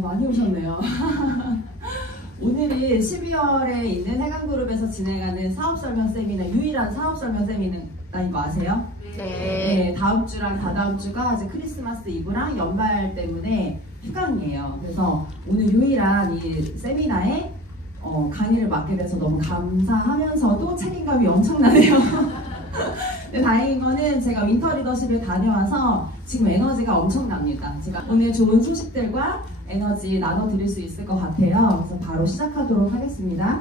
많이 오셨네요. 오늘이 12월에 있는 해강그룹에서 진행하는 사업설명 세미나, 유일한 사업설명 세미나인 거 아세요? 네. 다음 주랑 다다음 주가 이제 크리스마스 이브랑 연말 때문에 휴강이에요. 그래서 오늘 유일한 이 세미나에 강의를 맡게 돼서 너무 감사하면서도 책임감이 엄청나네요. 근데 다행인 거는 제가 윈터 리더십을 다녀와서 지금 에너지가 엄청납니다. 제가 오늘 좋은 소식들과 에너지 나눠드릴 수 있을 것 같아요. 그래서 바로 시작하도록 하겠습니다.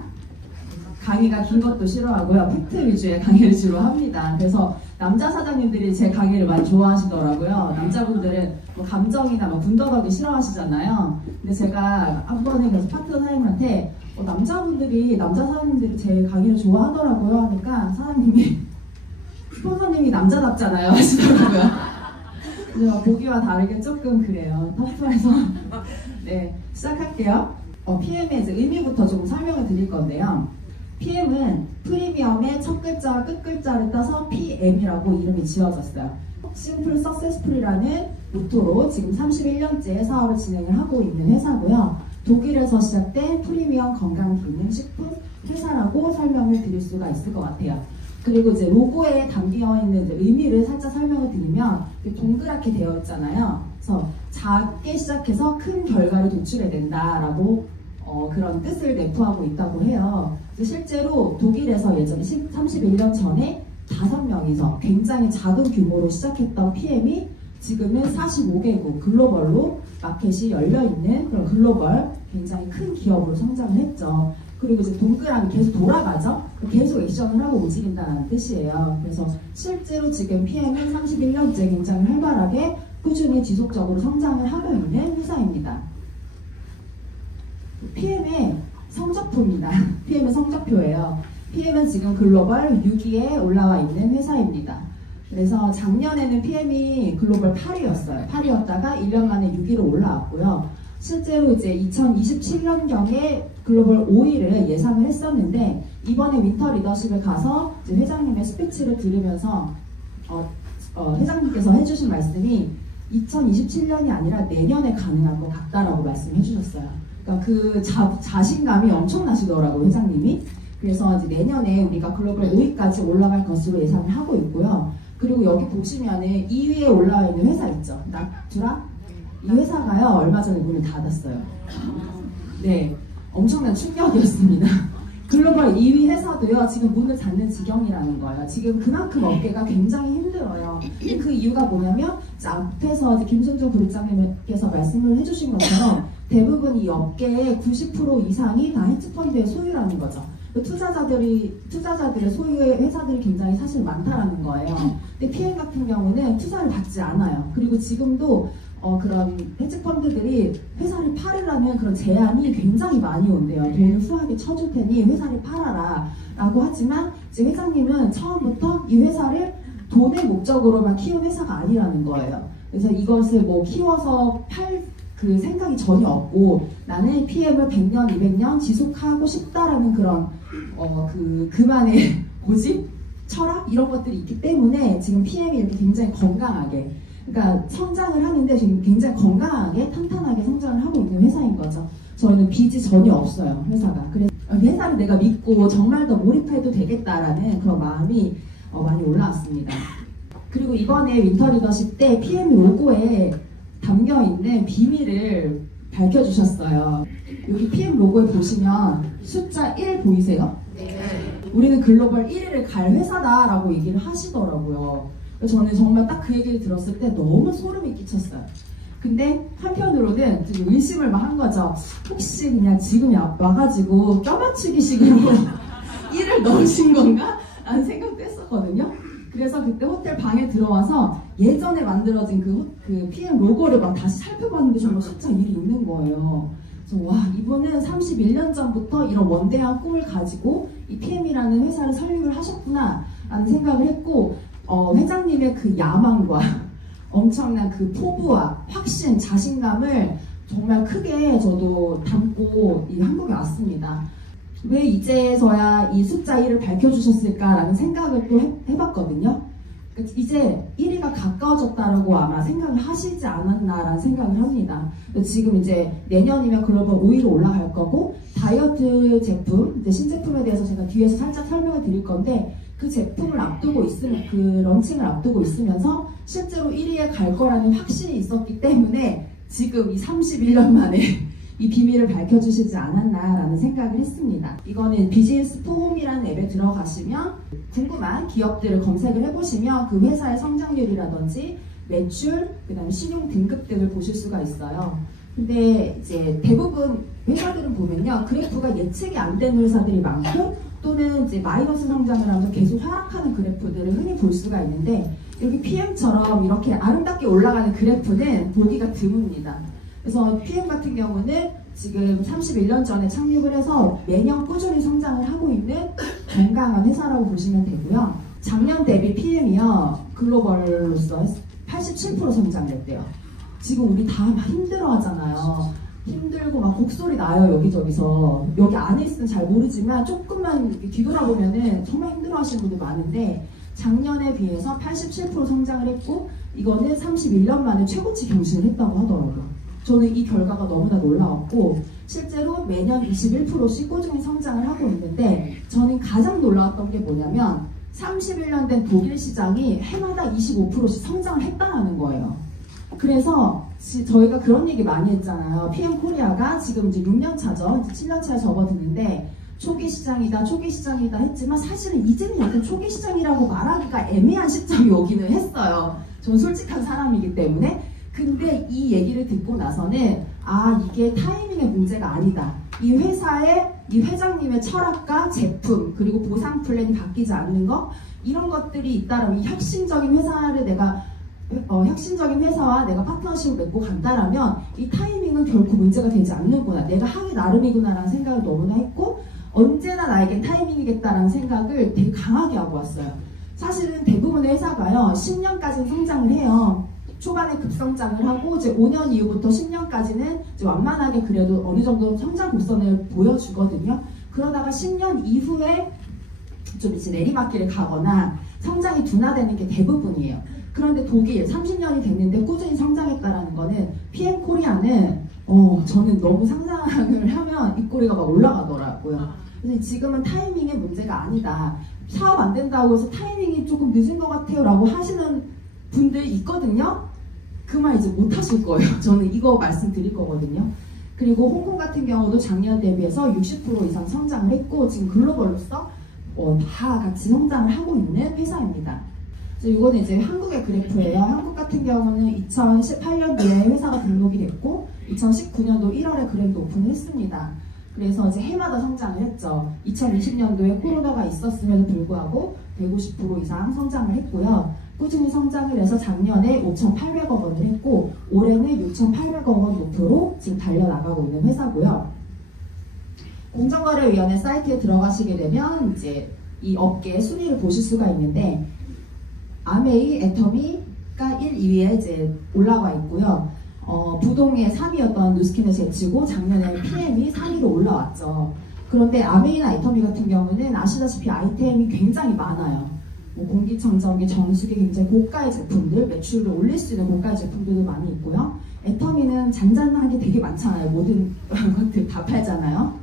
강의가 긴 것도 싫어하고요. 팩트 위주의 강의를 주로 합니다. 그래서 남자 사장님들이 제 강의를 많이 좋아하시더라고요. 남자분들은 뭐 감정이나 뭐 군더더기 싫어하시잖아요. 근데 제가 한 번에 그래서 파트너 사장님한테 남자 사장님들이 제 강의를 좋아하더라고요 하니까 사장님이 스폰서님이 남자답잖아요 하시더라고요. 그래서 보기와 다르게 조금 그래요. 터프해서 네, 시작할게요. PM의 이제 의미부터 조금 설명을 드릴 건데요. PM은 프리미엄의 첫 글자와 끝 글자를 따서 PM이라고 이름이 지어졌어요. 심플 서세스풀이라는 모토로 지금 31년째 사업을 진행을 하고 있는 회사고요. 독일에서 시작된 프리미엄 건강기능식품 회사라고 설명을 드릴 수가 있을 것 같아요. 그리고 이제 로고에 담겨 있는 이제 의미를 살짝 설명을 드리면 동그랗게 되어 있잖아요. 그래서 작게 시작해서 큰 결과를 도출해낸다라고 그런 뜻을 내포하고 있다고 해요. 실제로 독일에서 예전에 31년 전에 5명이서 굉장히 작은 규모로 시작했던 PM이 지금은 45개국 글로벌로 마켓이 열려있는 그런 글로벌 굉장히 큰 기업으로 성장을 했죠. 그리고 이제 동그라미 계속 돌아가죠. 계속 액션을 하고 움직인다는 뜻이에요. 그래서 실제로 지금 PM은 31년째 굉장히 활발하게 꾸준히 지속적으로 성장을 하고 있는 회사입니다. PM의 성적표입니다. PM의 성적표예요. PM은 지금 글로벌 6위에 올라와 있는 회사입니다. 그래서 작년에는 PM이 글로벌 8위였어요. 8위였다가 1년 만에 6위로 올라왔고요. 실제로 이제 2027년경에 글로벌 5위를 예상을 했었는데 이번에 윈터 리더십을 가서 이제 회장님의 스피치를 들으면서 회장님께서 해주신 말씀이 2027년이 아니라 내년에 가능할 것 같다라고 말씀해 주셨어요. 그러니까 그 자신감이 엄청나시더라고요, 회장님이. 그래서 이제 내년에 우리가 글로벌 5위까지 올라갈 것으로 예상을 하고 있고요. 그리고 여기 보시면은 2위에 올라와 있는 회사 있죠. 나투라? 이 회사가요, 얼마 전에 문을 닫았어요. 네, 엄청난 충격이었습니다. 글로벌 2위 회사도요, 지금 문을 닫는 지경이라는 거예요. 지금 그만큼 업계가 굉장히 힘들어요. 그 이유가 뭐냐면, 앞에서 김순중 부장님께서 말씀을 해주신 것처럼 대부분 이 업계의 90% 이상이 다 헤지펀드의 소유라는 거죠. 투자자들의 소유의 회사들이 굉장히 사실 많다라는 거예요. 근데 PM 같은 경우는 투자를 받지 않아요. 그리고 지금도 그런 헤지펀드들이 회사를 팔으라는 그런 제안이 굉장히 많이 온대요. 돈을 후하게 쳐줄 테니 회사를 팔아라 라고 하지만 이제 회장님은 처음부터 이 회사를 돈의 목적으로만 키운 회사가 아니라는 거예요. 그래서 이것을 뭐 키워서 팔 그 생각이 전혀 없고 나는 PM을 100년, 200년 지속하고 싶다라는 그런 그만의 고집, 철학 이런 것들이 있기 때문에 지금 PM이 이렇게 굉장히 건강하게, 그러니까 성장을 하는데 지금 굉장히 건강하게 탄탄하게 성장을 하고 있는 회사인 거죠. 저희는 빚이 전혀 없어요, 회사가. 그래서 회사를 내가 믿고 정말 더 몰입해도 되겠다라는 그런 마음이 많이 올라왔습니다. 그리고 이번에 윈터 리더십 때 PM 로고에 담겨있는 비밀을 밝혀주셨어요. 여기 PM 로고에 보시면 숫자 1 보이세요? 네. 우리는 글로벌 1위를 갈 회사다라고 얘기를 하시더라고요. 저는 정말 딱 그 얘기를 들었을 때 너무 소름이 끼쳤어요. 근데 한편으로는 지금 의심을 막 한 거죠. 혹시 그냥 지금 와가지고 껴맞추기식으로 1을 넣으신 건가? 라는 생각도 했었거든요. 그래서 그때 호텔 방에 들어와서 예전에 만들어진 그 PM 로고를 막 다시 살펴봤는데 정말 숫자 1이 있는 거예요. 그래서 와, 이분은 31년 전부터 이런 원대한 꿈을 가지고 이 PM이라는 회사를 설립을 하셨구나 라는 생각을 했고, 회장님의 그 야망과 엄청난 그 포부와 확신, 자신감을 정말 크게 저도 담고 이 한국에 왔습니다. 왜 이제서야 이 숫자 1을 밝혀주셨을까라는 생각을 또 해봤거든요. 이제 1위가 가까워졌다라고 아마 생각을 하시지 않았나라는 생각을 합니다. 지금 이제 내년이면 글로벌 5위로 올라갈 거고, 다이어트 제품, 이제 신제품에 대해서 제가 뒤에서 살짝 설명을 드릴 건데, 그 제품을 앞두고 있으면, 그 런칭을 앞두고 있으면서 실제로 1위에 갈 거라는 확신이 있었기 때문에 지금 이 31년 만에 이 비밀을 밝혀주시지 않았나라는 생각을 했습니다. 이거는 비즈니스 포홈이라는 앱에 들어가시면 궁금한 기업들을 검색을 해보시면 그 회사의 성장률이라든지 매출, 그 다음에 신용 등급 등을 보실 수가 있어요. 근데 이제 대부분 회사들은 보면요, 그래프가 예측이 안 되는 회사들이 많고, 또는 이제 마이너스 성장을 하면서 계속 하락하는 그래프들을 흔히 볼 수가 있는데, 여기 PM처럼 이렇게 아름답게 올라가는 그래프는 보기가 드뭅니다. 그래서 PM 같은 경우는 지금 31년 전에 착륙을 해서 매년 꾸준히 성장을 하고 있는 건강한 회사라고 보시면 되고요. 작년 대비 PM이요, 글로벌로서 87% 성장했대요. 지금 우리 다 막 힘들어 하잖아요. 힘들고 막 곡소리 나요, 여기저기서. 여기 안에 있으면 잘 모르지만 조금만 뒤돌아보면은 정말 힘들어 하시는 분들 많은데, 작년에 비해서 87% 성장을 했고, 이거는 31년 만에 최고치 경신을 했다고 하더라고요. 저는 이 결과가 너무나 놀라웠고, 실제로 매년 21%씩 꾸준히 성장을 하고 있는데, 저는 가장 놀라웠던 게 뭐냐면 31년 된 독일 시장이 해마다 25%씩 성장을 했다는 거예요. 그래서 저희가 그런 얘기 많이 했잖아요. PM 코리아가 지금 이제 6년 차죠. 이제 7년 차에 접어드는데 초기 시장이다 했지만, 사실은 이제는 약간 초기 시장이라고 말하기가 애매한 시점이 오기는 했어요. 저는 솔직한 사람이기 때문에. 근데 이 얘기를 듣고 나서는, 아, 이게 타이밍의 문제가 아니다. 이 회사의, 이 회장님의 철학과 제품, 그리고 보상 플랜이 바뀌지 않는 것, 이런 것들이 있다라면, 이 혁신적인 회사를 내가 혁신적인 회사와 내가 파트너십을 맺고 간다라면 이 타이밍은 결코 문제가 되지 않는구나, 내가 하기 나름이구나 라는 생각을 너무나 했고, 언제나 나에겐 타이밍이겠다라는 생각을 되게 강하게 하고 왔어요. 사실은 대부분의 회사가요, 10년까지는 성장을 해요. 초반에 급성장을 하고 이제 5년 이후부터 10년까지는 이제 완만하게 그래도 어느 정도 성장 곡선을 보여주거든요. 그러다가 10년 이후에 좀 이제 내리막길을 가거나 성장이 둔화되는 게 대부분이에요. 그런데 독일 30년이 됐는데 꾸준히 성장했다라는 거는, PM 코리아는 저는 너무 상상을 하면 입꼬리가 막 올라가더라고요. 그래서 지금은 타이밍의 문제가 아니다. 사업 안 된다고 해서 타이밍이 조금 늦은 것 같아요 라고 하시는 분들 있거든요. 그 말 이제 못 하실 거예요. 저는 이거 말씀드릴 거거든요. 그리고 홍콩 같은 경우도 작년 대비해서 60% 이상 성장을 했고, 지금 글로벌로서 다 같이 성장을 하고 있는 회사입니다. 이거는 이제 한국의 그래프예요. 한국 같은 경우는 2018년도에 회사가 등록이 됐고 2019년도 1월에 그랜드 오픈을 했습니다. 그래서 이제 해마다 성장을 했죠. 2020년도에 코로나가 있었음에도 불구하고 150% 이상 성장을 했고요. 꾸준히 성장을 해서 작년에 5,800억 원을 했고, 올해는 6,800억 원 목표로 지금 달려나가고 있는 회사고요. 공정거래위원회 사이트에 들어가시게 되면 이제 이 업계 순위를 보실 수가 있는데, 아메이, 애터미가 1, 2위에 이제 올라와 있고요. 부동의 3위였던 누스킨을 제치고 작년에 PM이 3위로 올라왔죠. 그런데 아메이나 애터미 같은 경우는 아시다시피 아이템이 굉장히 많아요. 공기청정기, 정수기, 굉장히 고가의 제품들, 매출을 올릴 수 있는 고가의 제품들도 많이 있고요. 애터미는 잔잔하게 되게 많잖아요. 모든 것들 다 팔잖아요.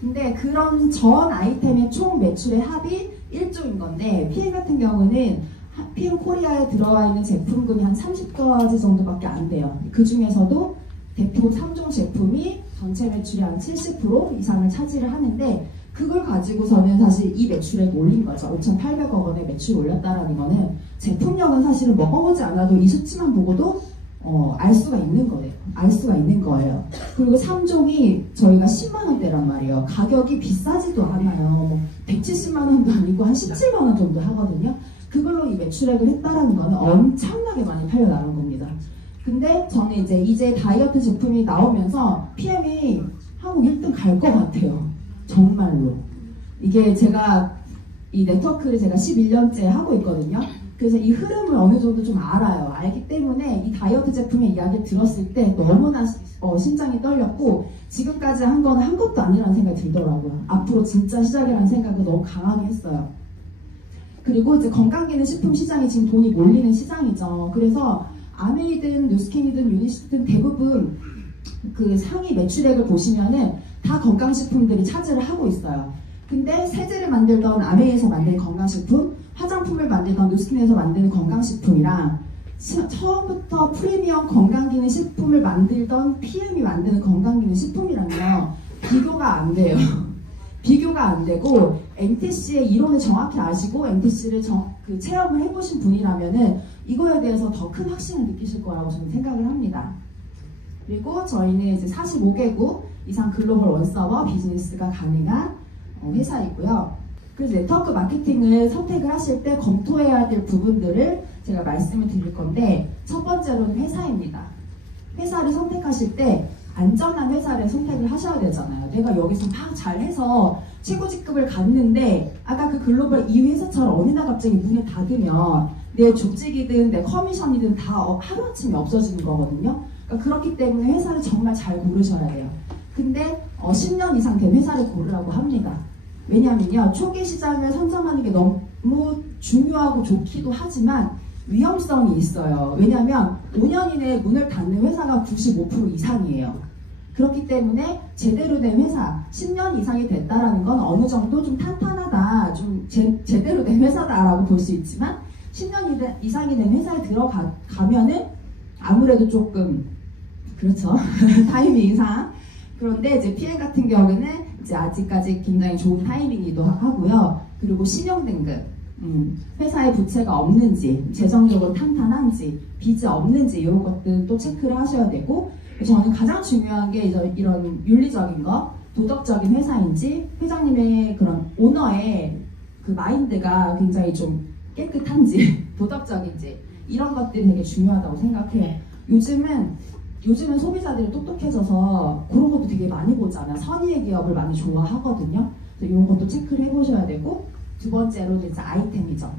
근데 그런 전 아이템의 총 매출의 합이 1조인 건데, PM 같은 경우는 PM 코리아에 들어와 있는 제품군이 한 30가지 정도밖에 안 돼요. 그 중에서도 대표 3종 제품이 전체 매출의 한 70% 이상을 차지를 하는데, 그걸 가지고서는 사실 이 매출액 올린 거죠. 5,800억 원의 매출 올렸다라는 거는 제품력은 사실은 먹어보지 않아도 이 수치만 보고도 알 수가 있는 거예요. 그리고 3종이 저희가 10만 원대란 말이에요. 가격이 비싸지도 않아요. 170만 원도 아니고 한 17만 원 정도 하거든요. 그걸로 이 매출액을 했다라는 거는 엄청나게 많이 팔려 나간 겁니다. 근데 저는 이제 다이어트 제품이 나오면서 PM이 한국 1등 갈 것 같아요. 정말로. 이게 제가 이 네트워크를 제가 11년째 하고 있거든요. 그래서 이 흐름을 어느 정도 좀 알아요. 알기 때문에 이 다이어트 제품의 이야기를 들었을 때 너무나 심장이 떨렸고, 지금까지 한 건 한 것도 아니라는 생각이 들더라고요. 앞으로 진짜 시작이라는 생각을 너무 강하게 했어요. 그리고 이제 건강기능식품 시장이 지금 돈이 몰리는 시장이죠. 그래서 아메이든 뉴스킨이든 유니시든 대부분 그 상위 매출액을 보시면은 다 건강식품들이 차지를 하고 있어요. 근데 세제를 만들던 아메이에서 만든 건강식품, 화장품을 만들던 뉴스킨에서 만드는 건강식품이랑 처음부터 프리미엄 건강기능식품을 만들던 PM이 만드는 건강기능식품이랑요 비교가 안 돼요. 비교가 안 되고 MTC의 이론을 정확히 아시고 MTC를 그 체험을 해보신 분이라면은 이거에 대해서 더 큰 확신을 느끼실 거라고 저는 생각을 합니다. 그리고 저희는 이제 45개국 이상 글로벌 원서버 비즈니스가 가능한 회사이고요. 그래서 네트워크 마케팅을 선택을 하실 때 검토해야 될 부분들을 제가 말씀을 드릴 건데, 첫 번째로는 회사입니다. 회사를 선택하실 때 안전한 회사를 선택을 하셔야 되잖아요. 내가 여기서 막 잘해서 최고 직급을 갔는데 아까 그 글로벌 2위 회사처럼 어느 날 갑자기 문을 닫으면 내 조직이든 내 커미션이든 다 하루아침에 없어지는 거거든요. 그러니까 그렇기 때문에 회사를 정말 잘 고르셔야 돼요. 근데 10년 이상 된 회사를 고르라고 합니다. 왜냐면요, 초기 시장을 선점하는 게 너무 중요하고 좋기도 하지만 위험성이 있어요. 왜냐하면 5년 이내에 문을 닫는 회사가 95% 이상이에요. 그렇기 때문에 제대로 된 회사, 10년 이상이 됐다라는 건 어느 정도 좀 탄탄하다, 좀 제대로 된 회사다라고 볼 수 있지만 10년 이상이 된 회사에 들어가면은 아무래도 조금 그렇죠. 타이밍상. 그런데 이제 PM 같은 경우는 이제 아직까지 굉장히 좋은 타이밍이기도 하고요. 그리고 신용등급, 회사에 부채가 없는지, 재정적으로 탄탄한지, 빚이 없는지 이런 것들은 또 체크를 하셔야 되고, 저는 가장 중요한 게 이런 윤리적인 거, 도덕적인 회사인지, 회장님의 그런 오너의 그 마인드가 굉장히 좀 깨끗한지, 도덕적인지 이런 것들이 되게 중요하다고 생각해요. 요즘은 소비자들이 똑똑해져서 그런 것도 되게 많이 보잖아요. 선의의 기업을 많이 좋아하거든요. 그래서 이런 것도 체크를 해보셔야 되고, 두 번째로 이제 아이템이죠.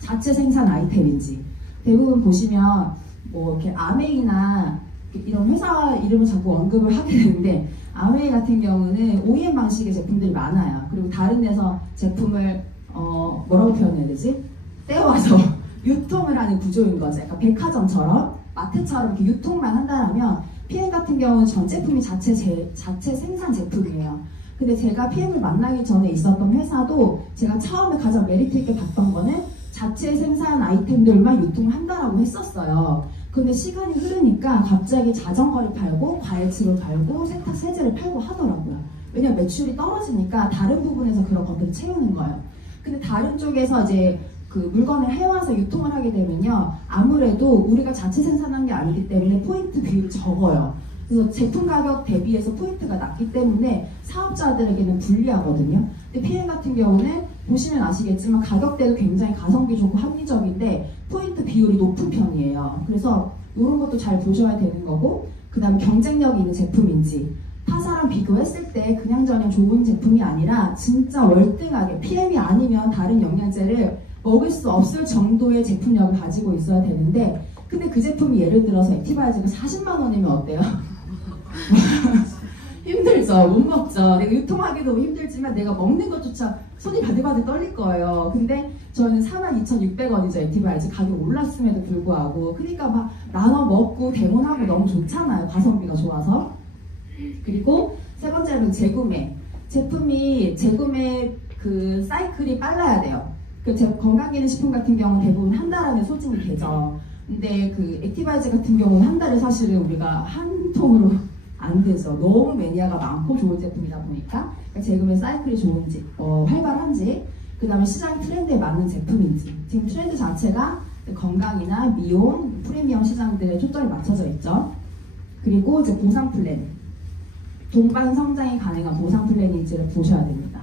자체 생산 아이템인지. 대부분 보시면 뭐 이렇게 아메이나 이런 회사 이름을 자꾸 언급을 하게 되는데, 아메이 같은 경우는 OEM 방식의 제품들이 많아요. 그리고 다른 데서 제품을 뭐라고 표현해야 되지? 떼어와서 유통을 하는 구조인 거죠. 약간 백화점처럼 마트처럼 이렇게 유통만 한다면, PM 같은 경우는 전 제품이 자체 생산 제품이에요. 근데 제가 PM을 만나기 전에 있었던 회사도 제가 처음에 가장 메리트 있게 봤던 거는 자체 생산 아이템들만 유통한다라고 했었어요. 근데 시간이 흐르니까 갑자기 자전거를 팔고 과일치를 팔고 세탁 세제를 팔고 하더라고요. 왜냐면 매출이 떨어지니까 다른 부분에서 그런 것들을 채우는 거예요. 근데 다른 쪽에서 이제 그 물건을 해와서 유통을 하게 되면요, 아무래도 우리가 자체 생산한 게 아니기 때문에 포인트 비율이 적어요. 그래서 제품 가격 대비해서 포인트가 낮기 때문에 사업자들에게는 불리하거든요. 근데 PM 같은 경우는 보시면 아시겠지만 가격대도 굉장히 가성비 좋고 합리적인데 포인트 비율이 높은 편이에요. 그래서 이런 것도 잘 보셔야 되는 거고, 그 다음에 경쟁력이 있는 제품인지, 타사랑 비교했을 때 그냥저냥 좋은 제품이 아니라 진짜 월등하게 PM이 아니면 다른 영양제를 먹을 수 없을 정도의 제품력을 가지고 있어야 되는데, 근데 그 제품이 예를 들어서 액티바이저가 40만 원이면 어때요? 힘들죠. 못 먹죠. 내가 유통하기도 힘들지만 내가 먹는 것조차 손이 바들바들 떨릴 거예요. 근데 저는 42,600원이죠. 액티바이저 가격 올랐음에도 불구하고. 그러니까 막 나눠 먹고 대문하고 너무 좋잖아요. 가성비가 좋아서. 그리고 세 번째로는 재구매. 제품이 재구매 그 사이클이 빨라야 돼요. 그 건강기능식품 같은 경우는 대부분 한 달 안에 소진이 되죠. 근데 그 액티바이저 같은 경우는 한 달에 사실은 우리가 한 통으로 안 되죠. 너무 매니아가 많고 좋은 제품이다 보니까. 그러니까 재구매 사이클이 좋은지, 활발한지, 그 다음에 시장 트렌드에 맞는 제품인지. 지금 트렌드 자체가 건강이나 미용, 프리미엄 시장들에 초점이 맞춰져 있죠. 그리고 이제 보상 플랜. 동반 성장이 가능한 보상 플랜인지를 보셔야 됩니다.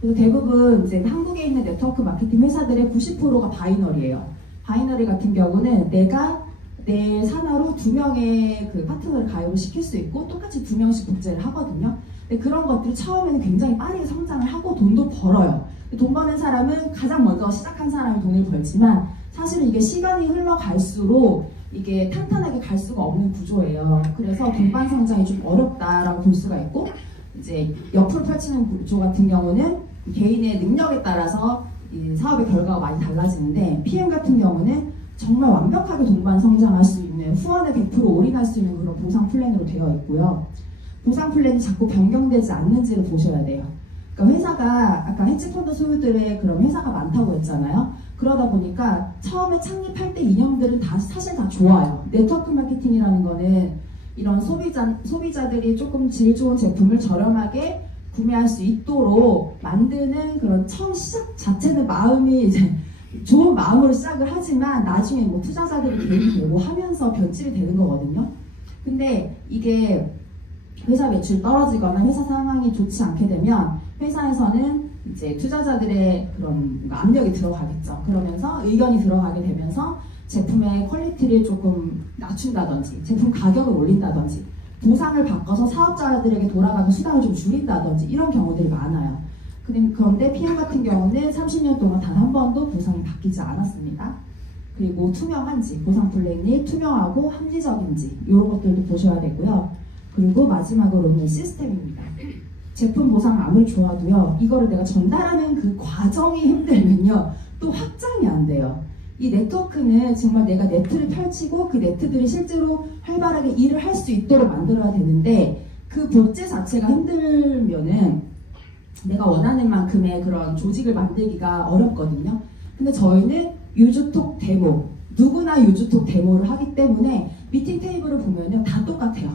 그래서 대부분 이제 한국에 있는 네트워크 마케팅 회사들의 90%가 바이너리예요. 바이너리 같은 경우는 내가 내 산하로 2명의 그 파트너를 가입을 시킬 수 있고 똑같이 2명씩 복제를 하거든요. 근데 그런 것들이 처음에는 굉장히 빠르게 성장을 하고 돈도 벌어요. 돈 버는 사람은 가장 먼저 시작한 사람이 돈을 벌지만 사실은 이게 시간이 흘러갈수록 이게 탄탄하게 갈 수가 없는 구조예요. 그래서 동반 성장이 좀 어렵다라고 볼 수가 있고, 이제 옆으로 펼치는 구조 같은 경우는 개인의 능력에 따라서 이 사업의 결과가 많이 달라지는데 PM 같은 경우는 정말 완벽하게 동반 성장할 수 있는 후원에 100% 올인할 수 있는 그런 보상 플랜으로 되어 있고요. 보상 플랜이 자꾸 변경되지 않는지를 보셔야 돼요. 그러니까 회사가 아까 헤지펀드 소유들의 그런 회사가 많다고 했잖아요. 그러다 보니까 처음에 창립할 때 이념들은 다 사실 다 좋아요. 네트워크 마케팅이라는 거는 이런 소비자들이 조금 질 좋은 제품을 저렴하게 구매할 수 있도록 만드는 그런 처음 시작 자체는 마음이 이제 좋은 마음으로 시작을 하지만 나중에 뭐 투자자들이 개입이 되고 하면서 변질이 되는 거거든요. 근데 이게 회사 매출 떨어지거나 회사 상황이 좋지 않게 되면 회사에서는 이제 투자자들의 그런 압력이 들어가겠죠. 그러면서 의견이 들어가게 되면서 제품의 퀄리티를 조금 낮춘다든지 제품 가격을 올린다든지 보상을 바꿔서 사업자들에게 돌아가는 수당을 좀 줄인다든지 이런 경우들이 많아요. 그런데 PM 같은 경우는 30년 동안 단 한 번도 보상이 바뀌지 않았습니다. 그리고 투명한지, 보상 플랜이 투명하고 합리적인지 이런 것들도 보셔야 되고요. 그리고 마지막으로는 시스템입니다. 제품 보상 아무리 좋아도요, 이거를 내가 전달하는 그 과정이 힘들면요, 또 확장이 안 돼요. 이 네트워크는 정말 내가 네트를 펼치고 그 네트들이 실제로 활발하게 일을 할 수 있도록 만들어야 되는데 그 복제 자체가 힘들면은 내가 원하는 만큼의 그런 조직을 만들기가 어렵거든요. 근데 저희는 유즈톡 데모, 누구나 유즈톡 데모를 하기 때문에 미팅 테이블을 보면요 다 똑같아요.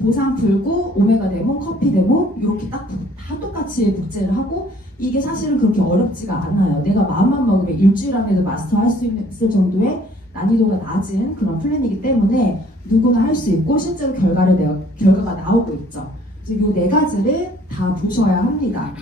보상 풀고 오메가 데모, 커피 데모 이렇게 딱 다 똑같이 복제를 하고 이게 사실은 그렇게 어렵지가 않아요. 내가 마음만 먹으면 일주일 안에도 마스터할 수 있을 정도의 난이도가 낮은 그런 플랜이기 때문에 누구나 할 수 있고 실제로 결과가 나오고 있죠. 그래서 이 네 가지를 다 보셔야 합니다.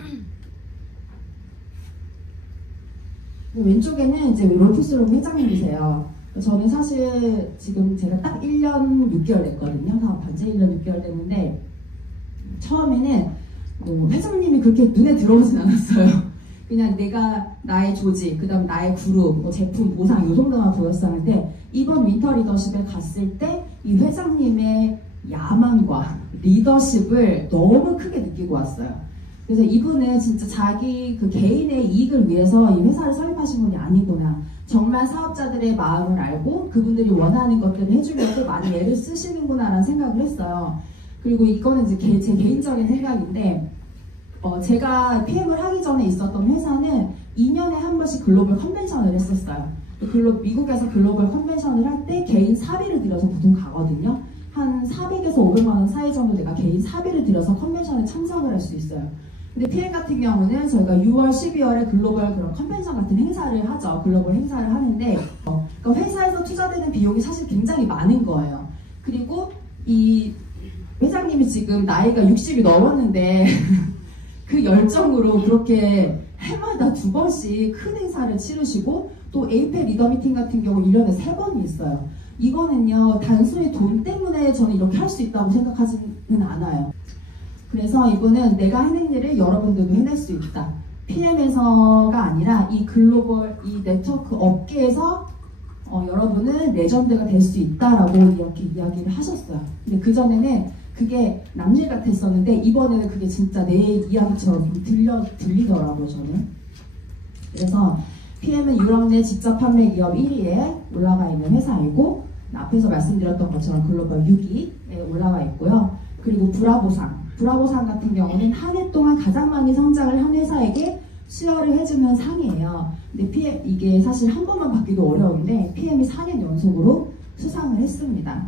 왼쪽에는 이제 롤프스롱 회장님이세요. 저는 사실 지금 제가 딱 1년 6개월 됐거든요. 사업 반지 1년 6개월 됐는데 처음에는 회장님이 그렇게 눈에 들어오진 않았어요. 그냥 내가 나의 조직, 그 다음 나의 그룹, 뭐 제품, 보상 이 정도만 보였었는데 이번 윈터 리더십에 갔을 때 이 회장님의 야망과 리더십을 너무 크게 느끼고 왔어요. 그래서 이분은 진짜 자기 그 개인의 이익을 위해서 이 회사를 설립하신 분이 아니구나. 정말 사업자들의 마음을 알고 그분들이 원하는 것들을 해주려고 많이 애를 쓰시는구나라는 생각을 했어요. 그리고 이거는 이제 제 개인적인 생각인데 제가 PM을 하기 전에 있었던 회사는 2년에 한 번씩 글로벌 컨벤션을 했었어요. 미국에서 글로벌 컨벤션을 할 때 개인 사비를 들여서 보통 가거든요. 한 400에서 500만 원 사이 정도 내가 개인 사비를 들여서 컨벤션에 참석을 할 수 있어요. 근데 PM 같은 경우는 저희가 6월, 12월에 글로벌 그런 컨벤션 같은 행사를 하죠. 글로벌 행사를 하는데 그러니까 회사에서 투자되는 비용이 사실 굉장히 많은 거예요. 그리고 이 회장님이 지금 나이가 60이 넘었는데 그 열정으로 그렇게 해마다 2번씩 큰 행사를 치르시고 또 에이펙 리더 미팅 같은 경우 1년에 3번이 있어요. 이거는요 단순히 돈 때문에 저는 이렇게 할 수 있다고 생각하지는 않아요. 그래서 이분은 내가 해낸 일을 여러분들도 해낼 수 있다. PM에서가 아니라 이 글로벌 이 네트워크 업계에서 여러분은 레전드가 될 수 있다라고 이렇게 이야기를 하셨어요. 근데 그전에는 그게 남일 같았었는데 이번에는 그게 진짜 내 이야기처럼 들리더라고요, 저는. 그래서 PM은 유럽 내 직접 판매 기업 1위에 올라가 있는 회사이고 앞에서 말씀드렸던 것처럼 글로벌 6위에 올라가 있고요. 그리고 브라보상 같은 경우는 한 해 동안 가장 많이 성장을 한 회사에게 수여를 해주는 상이에요. 근데 이게 사실 한 번만 받기도 어려운데 PM이 4년 연속으로 수상을 했습니다.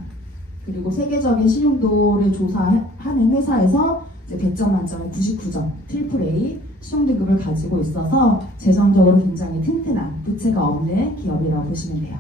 그리고 세계적인 신용도를 조사하는 회사에서 이제 100점 만점에 99점, 트리플 A 신용등급을 가지고 있어서 재정적으로 굉장히 튼튼한 부채가 없는 기업이라고 보시면 돼요.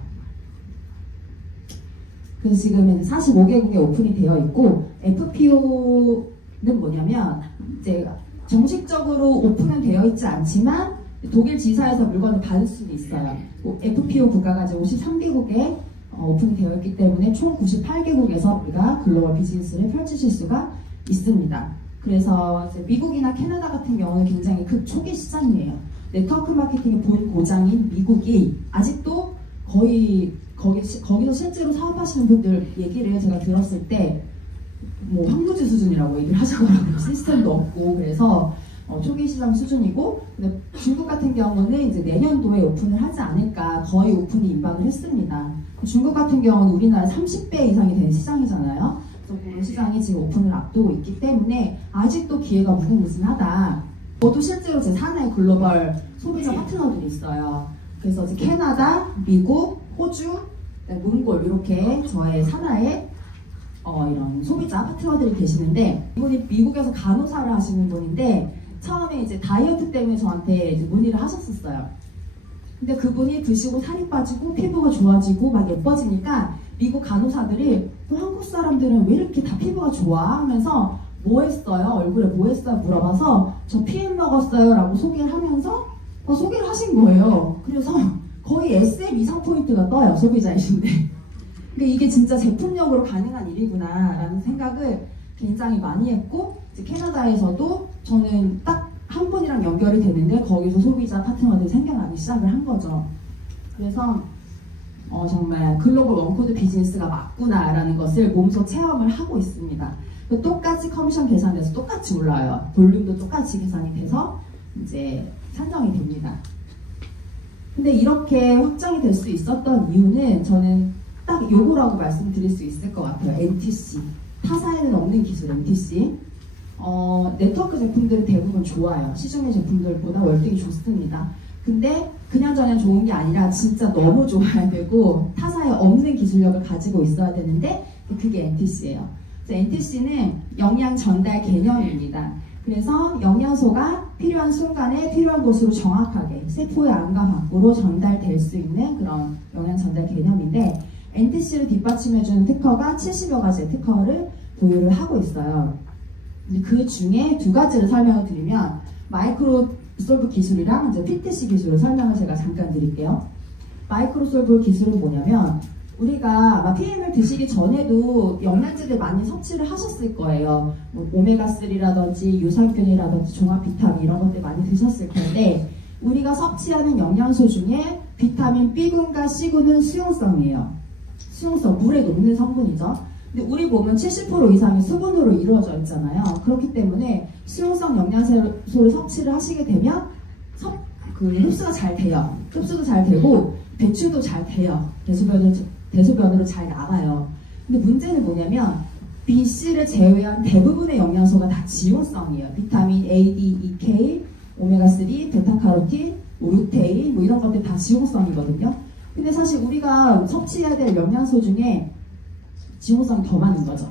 그래서 지금 45개국에 오픈이 되어 있고 FPO는 뭐냐면 이제 정식적으로 오픈은 되어 있지 않지만 독일 지사에서 물건을 받을 수는 있어요. FPO 국가가 이제 53개국에 오픈이 되어 있기 때문에 총 98개국에서 우리가 글로벌 비즈니스를 펼치실 수가 있습니다. 그래서 이제 미국이나 캐나다 같은 경우는 굉장히 초기 시장이에요. 네트워크 마케팅의 본 고장인 미국이 아직도 거의 거기서 실제로 사업하시는 분들 얘기를 제가 들었을 때 뭐 황무지 수준이라고 얘기를 하시더라고요. 시스템도 없고. 그래서 초기 시장 수준이고, 근데 중국 같은 경우는 이제 내년도에 오픈을 하지 않을까, 거의 오픈이 임박을 했습니다. 중국 같은 경우는 우리나라 30배 이상이 되는 시장이잖아요. 그래서 그 시장이 지금 오픈을 앞두고 있기 때문에 아직도 기회가 무궁무진하다. 저도 실제로 제 산하의 글로벌 소비자 파트너들이 있어요. 그래서 이제 캐나다, 미국, 호주, 몽골 이렇게 저의 산하에 이런 소비자 파트너들이 계시는데, 이분이 미국에서 간호사를 하시는 분인데 처음에 이제 다이어트 때문에 저한테 이제 문의를 하셨었어요. 근데 그분이 드시고 살이 빠지고 피부가 좋아지고 막 예뻐지니까 미국 간호사들이 한국 사람들은 왜 이렇게 다 피부가 좋아? 하면서 뭐 했어요? 얼굴에 뭐 했어요? 물어봐서 저 PM 먹었어요 라고 소개를 하면서 소개를 하신 거예요. 그래서 거의 SM 이상 포인트가 떠요, 소비자이신데. 근데 이게 진짜 제품력으로 가능한 일이구나 라는 생각을 굉장히 많이 했고, 이제 캐나다에서도 저는 딱 한 분이랑 연결이 되는데 거기서 소비자 파트너들이 생겨나기 시작을 한 거죠. 그래서 정말 글로벌 원코드 비즈니스가 맞구나 라는 것을 몸소 체험을 하고 있습니다. 똑같이 커미션 계산돼서 똑같이 올라요. 볼륨도 똑같이 계산이 돼서 이제 산정이 됩니다. 근데 이렇게 확정이 될 수 있었던 이유는 저는 딱 요거라고 말씀드릴 수 있을 것 같아요. NTC. 타사에는 없는 기술 NTC. 네트워크 제품들은 대부분 좋아요. 시중의 제품들보다 월등히 좋습니다. 근데 그냥저냥 좋은 게 아니라 진짜 너무 좋아야 되고 타사에 없는 기술력을 가지고 있어야 되는데 그게 NTC예요. NTC는 영양 전달 개념입니다. 그래서 영양소가 필요한 순간에 필요한 곳으로 정확하게 세포의 안과 밖으로 전달될 수 있는 그런 영양 전달 개념인데, NTC를 뒷받침해주는 특허가 70여 가지의 특허를 보유를 하고 있어요. 그 중에 두 가지를 설명을 드리면 마이크로솔브 기술이랑 이제 PTC 기술을 설명을 제가 잠깐 드릴게요. 마이크로솔브 기술은 뭐냐면, 우리가 아마 PM을 드시기 전에도 영양제들 많이 섭취를 하셨을 거예요. 뭐 오메가3라든지 유산균이라든지 종합 비타민 이런 것들 많이 드셨을 텐데, 우리가 섭취하는 영양소 중에 비타민 B군과 C군은 수용성이에요. 수용성, 물에 녹는 성분이죠. 근데 우리 몸은 70% 이상이 수분으로 이루어져 있잖아요. 그렇기 때문에 수용성 영양소를 섭취를 하시게 되면 흡수가 잘 돼요. 흡수도 잘 되고 배출도 잘 돼요. 대소변으로 잘 나가요. 근데 문제는 뭐냐면 B, C를 제외한 대부분의 영양소가 다 지용성이에요. 비타민 A, D, E, K, 오메가3, 베타카로틴, 루테인 뭐 이런 것들 다 지용성이거든요. 근데 사실 우리가 섭취해야 될 영양소 중에 지용성이 더 많은 거죠.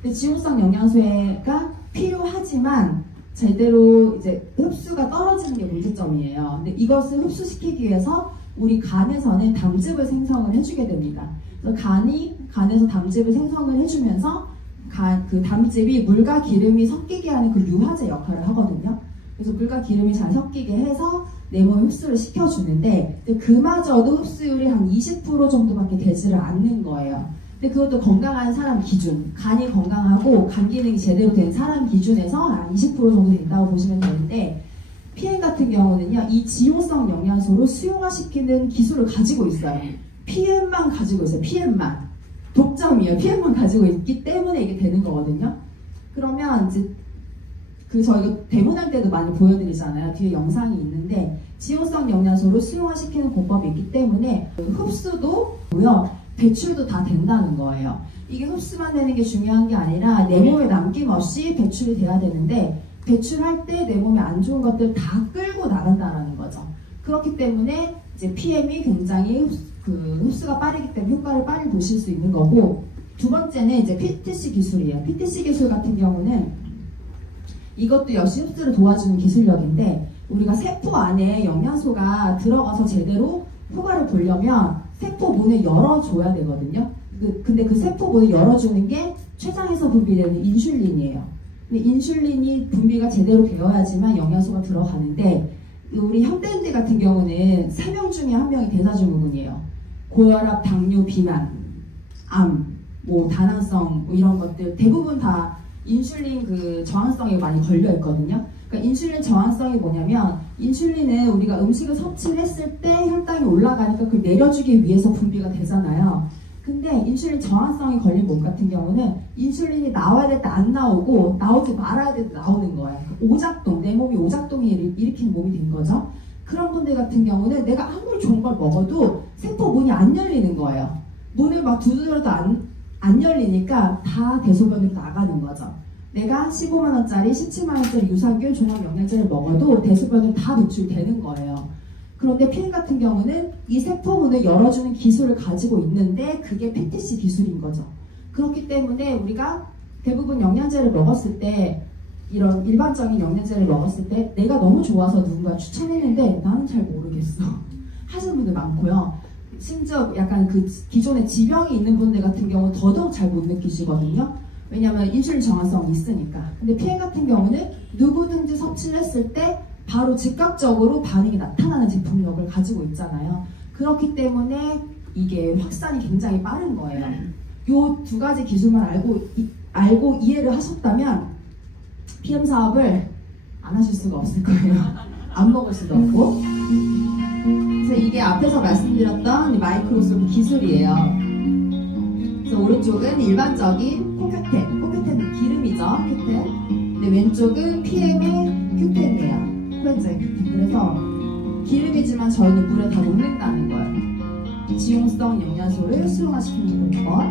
근데 지용성 영양소가 필요하지만 제대로 이제 흡수가 떨어지는 게 문제점이에요. 근데 이것을 흡수시키기 위해서 우리 간에서는 담즙을 생성을 해주게 됩니다. 그래서 간에서 담즙을 생성을 해주면서 그 담즙이 물과 기름이 섞이게 하는 그 유화제 역할을 하거든요. 그래서 물과 기름이 잘 섞이게 해서 내 몸에 흡수를 시켜주는데, 그마저도 흡수율이 한 20% 정도밖에 되지를 않는 거예요. 근데 그것도 건강한 사람 기준, 간이 건강하고 간 기능이 제대로 된 사람 기준에서 한 20% 정도 된다고 보시면 되는데, PM 같은 경우는요, 이 지용성 영양소를 수용화시키는 기술을 가지고 있어요. PM만 가지고 있어요. PM만. 독점이에요. PM만 가지고 있기 때문에 이게 되는 거거든요. 그러면 이제 저희가 데모할 때도 많이 보여드리잖아요. 뒤에 영상이 있는데, 지용성 영양소를 수용화시키는 공법이 있기 때문에 흡수도 고요, 배출도 다 된다는 거예요. 이게 흡수만 되는 게 중요한 게 아니라 내 몸에 남김없이 배출이 돼야 되는데, 배출할 때 내 몸에 안 좋은 것들 다 끌고 나간다는 거죠. 그렇기 때문에 이제 PM이 굉장히 흡수가 빠르기 때문에 효과를 빨리 보실 수 있는 거고, 두 번째는 이제 PTC 기술이에요. PTC 기술 같은 경우는 이것도 역시 흡수를 도와주는 기술력인데, 우리가 세포 안에 영양소가 들어가서 제대로 효과를 보려면 세포 문을 열어줘야 되거든요. 근데 그 세포 문을 열어주는 게 췌장에서 분비되는 인슐린이에요. 근데 인슐린이 분비가 제대로 되어야지만 영양소가 들어가는데, 우리 현대인들 같은 경우는 3명 중에 1명이 대사증후군이에요. 고혈압, 당뇨, 비만, 암, 뭐 다낭성 뭐 이런 것들 대부분 다 인슐린 저항성에 많이 걸려 있거든요. 그러니까 인슐린 저항성이 뭐냐면, 인슐린은 우리가 음식을 섭취를 했을 때 혈당이 올라가니까 그걸 내려주기 위해서 분비가 되잖아요. 근데 인슐린 저항성이 걸린 몸 같은 경우는 인슐린이 나와야 될 때 안 나오고 나오지 말아야 될 때 나오는 거예요. 오작동, 내 몸이 오작동이 일으키는 몸이 된 거죠. 그런 분들 같은 경우는 내가 아무리 좋은 걸 먹어도 세포 문이 안 열리는 거예요. 문을 막 두드려도 안 열리니까 다 대소변으로 나가는 거죠. 내가 15만원짜리, 17만원짜리 유산균, 종합영양제를 먹어도 대소변으로 다 노출되는 거예요. 그런데 PM 같은 경우는 이 세포문을 열어주는 기술을 가지고 있는데 그게 PTC 기술인 거죠. 그렇기 때문에 우리가 대부분 영양제를 먹었을 때 이런 일반적인 영양제를 먹었을 때 내가 너무 좋아서 누군가 추천했는데 나는 잘 모르겠어 하시는 분들 많고요. 심지어 약간 그 기존에 지병이 있는 분들 같은 경우는 더더욱 잘 못 느끼시거든요. 왜냐하면 인슐린 저항성이 있으니까. 근데 PM 같은 경우는 누구든지 섭취를 했을 때 바로 즉각적으로 반응이 나타나는 제품력을 가지고 있잖아요. 그렇기 때문에 이게 확산이 굉장히 빠른 거예요. 요 두 가지 기술만 알고 이해를 하셨다면 PM 사업을 안 하실 수가 없을 거예요. 안 먹을 수도 없고. 그래서 이게 앞에서 말씀드렸던 마이크로소프 기술이에요. 그래서 오른쪽은 일반적인 코큐텐, 코큐텐은 기름이죠, 큐텐. 근데 왼쪽은 PM의 큐텐이에요. 코엔자임 큐텐. 그래서 기름이지만 저희는 물에 다 녹는다는 거예요. 지용성 영양소를 수용화시키는 방법.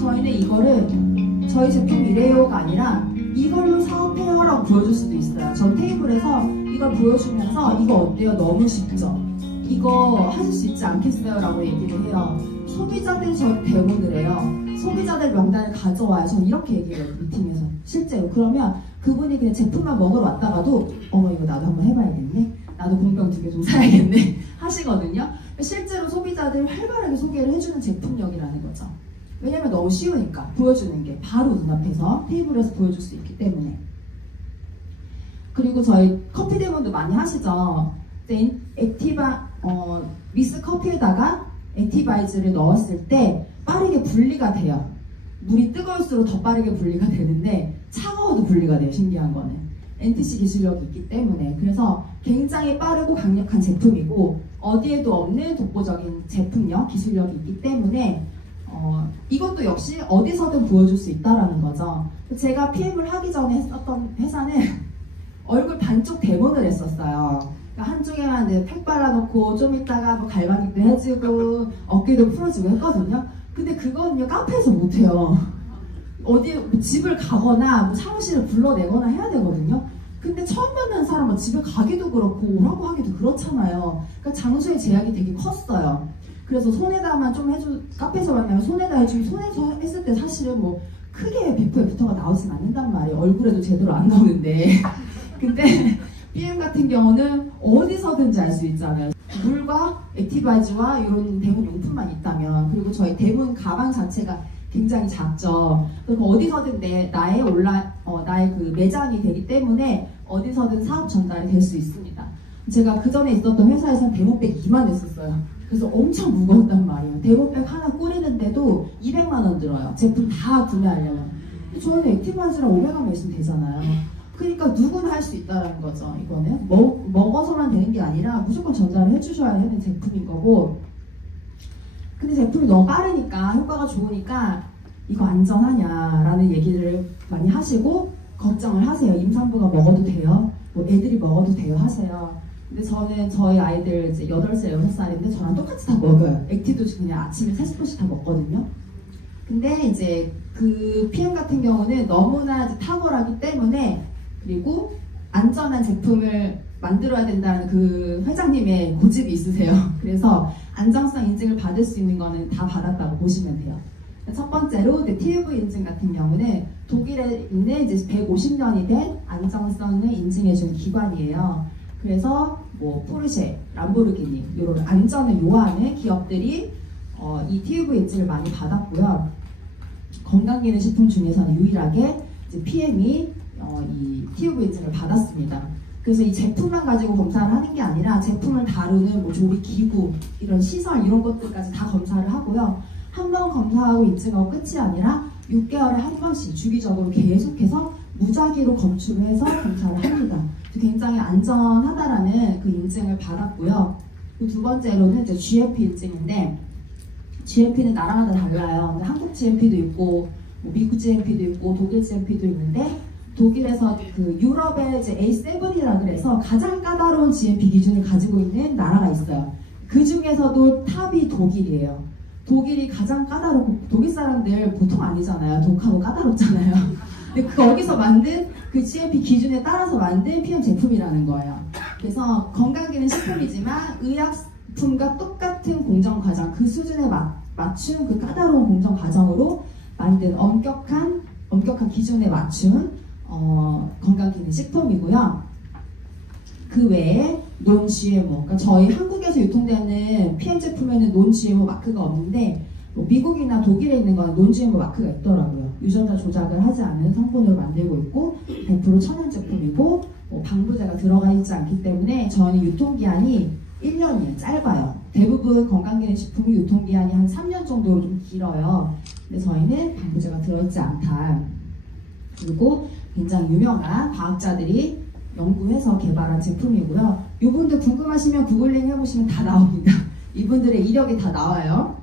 저희는 이거를 저희 제품 이래요가 아니라 이걸로 사업해요라고 보여줄 수도 있어요. 전 테이블에서 이걸 보여주면서 이거 어때요? 너무 쉽죠? 이거 하실 수 있지 않겠어요? 라고 얘기를 해요. 소비자들이 저를 대본을 해요. 소비자들 명단을 가져와요. 전 이렇게 얘기해요. 미팅에서. 실제로. 그러면 그분이 그냥 제품만 먹으러 왔다가도 어머 이거 나도 한번 해봐야겠네. 나도 공병 2개 좀 사야겠네. 하시거든요. 실제로 소비자들 활발하게 소개를 해주는 제품력이라는 거죠. 왜냐면 너무 쉬우니까 보여주는 게 바로 눈앞에서 테이블에서 보여줄 수 있기 때문에. 그리고 저희 커피 데모도 많이 하시죠. 미스 커피에다가 액티바이즈를 넣었을 때 빠르게 분리가 돼요. 물이 뜨거울수록 더 빠르게 분리가 되는데 차가워도 분리가 돼요. 신기한 거는 NTC 기술력이 있기 때문에. 그래서 굉장히 빠르고 강력한 제품이고 어디에도 없는 독보적인 제품력, 기술력이 있기 때문에 이것도 역시 어디서든 보여줄 수 있다는 거죠. 제가 PM을 하기 전에 했었던 회사는 얼굴 반쪽 대본을 했었어요. 그러니까 한쪽에만 이제 팩 발라놓고 좀 이따가 뭐 갈바닉도 해주고 어깨도 풀어주고 했거든요. 근데 그거는요 카페에서 못해요. 어디 집을 가거나 뭐 사무실을 불러내거나 해야 되거든요. 근데 처음 만나는 사람은 집에 가기도 그렇고 오라고 하기도 그렇잖아요. 그러니까 장소의 제약이 되게 컸어요. 그래서 손에다만 좀 카페에서 만나면 손에다 해주면 손에서 했을 때 사실은 뭐 크게 배포 애프터가 나오진 않는단 말이에요. 얼굴에도 제대로 안 나오는데. 근데 PM 같은 경우는 어디서든지 알 수 있잖아요. 물과 액티바이즈와 이런 대문 용품만 있다면. 그리고 저희 대문 가방 자체가 굉장히 작죠. 그리고 어디서든 나의 그 매장이 되기 때문에 어디서든 사업 전달이 될 수 있습니다. 제가 그 전에 있었던 회사에서는 데모백 2만 했었어요. 그래서 엄청 무거웠단 말이에요. 데모백 하나 꾸리는데도 200만원 들어요. 제품 다 구매하려면. 저희는 액티바이즈랑 500원만 있으면 되잖아요. 그러니까 누구나 할 수 있다는 거죠. 이거는 먹어서만 되는 게 아니라 무조건 전달을 해주셔야 하는 제품인 거고. 근데 제품이 너무 빠르니까 효과가 좋으니까 이거 안전하냐라는 얘기를 많이 하시고 걱정을 하세요. 임산부가 먹어도 돼요? 뭐 애들이 먹어도 돼요? 하세요. 근데 저는 저희 아이들 이제 8살, 6살인데 저랑 똑같이 다 먹어요. 액티도 그냥 아침에 3스푼씩 다 먹거든요. 근데 이제 그 PM 같은 경우는 너무나 이제 탁월하기 때문에, 그리고 안전한 제품을 만들어야 된다는 그 회장님의 고집이 있으세요. 그래서 안정성 인증을 받을 수 있는 거는 다 받았다고 보시면 돼요. 첫 번째로 TÜV 인증 같은 경우는 독일에 있는 이제 150년이 된 안정성을 인증해주는 기관이에요. 그래서 뭐 포르쉐, 람보르기니 이런 안전을 요하는 기업들이 이 TÜV 인증을 많이 받았고요. 건강기능식품 중에서는 유일하게 이제 PM이 이 TÜV 인증을 받았습니다. 그래서 이 제품만 가지고 검사를 하는 게 아니라 제품을 다루는 뭐 조리 기구, 이런 시설 이런 것들까지 다 검사를 하고요. 한 번 검사하고 인증하고 끝이 아니라 6개월에 한 번씩 주기적으로 계속해서 무작위로 검출을 해서 검사를 합니다. 굉장히 안전하다라는 그 인증을 받았고요. 두 번째로는 이제 GMP 인증인데, GMP는 나라마다 달라요. 근데 한국 GMP도 있고, 뭐 미국 GMP도 있고, 독일 GMP도 있는데, 독일에서 그 유럽의 이제 A7이라 그래서 가장 까다로운 GMP 기준을 가지고 있는 나라가 있어요. 그 중에서도 탑이 독일이에요. 독일이 가장 까다롭고, 독일 사람들 보통 아니잖아요. 독하고 까다롭잖아요. 근데 거기서 만든 그 GMP 기준에 따라서 만든 PM 제품이라는 거예요. 그래서 건강기능식품이지만 의약품과 똑같은 공정 과정, 그 수준에 맞춘 그 까다로운 공정 과정으로 만든 엄격한 기준에 맞춘 건강기능식품이고요. 그 외에 non-GMO, 그러니까 저희 한국에서 유통되는 PM 제품에는 non-GMO 마크가 없는데, 뭐 미국이나 독일에 있는 건 non-GMO 마크가 있더라고요. 유전자 조작을 하지 않는 성분으로 만들고 있고 100% 천연 제품이고 뭐 방부제가 들어가 있지 않기 때문에 저희는 유통기한이 1년이에요. 짧아요. 대부분 건강기능식품이 유통기한이 한 3년 정도로 좀 길어요. 근데 저희는 방부제가 들어있지 않다. 그리고 굉장히 유명한 과학자들이 연구해서 개발한 제품이고요. 이분들 궁금하시면 구글링 해보시면 다 나옵니다. 이분들의 이력이 다 나와요.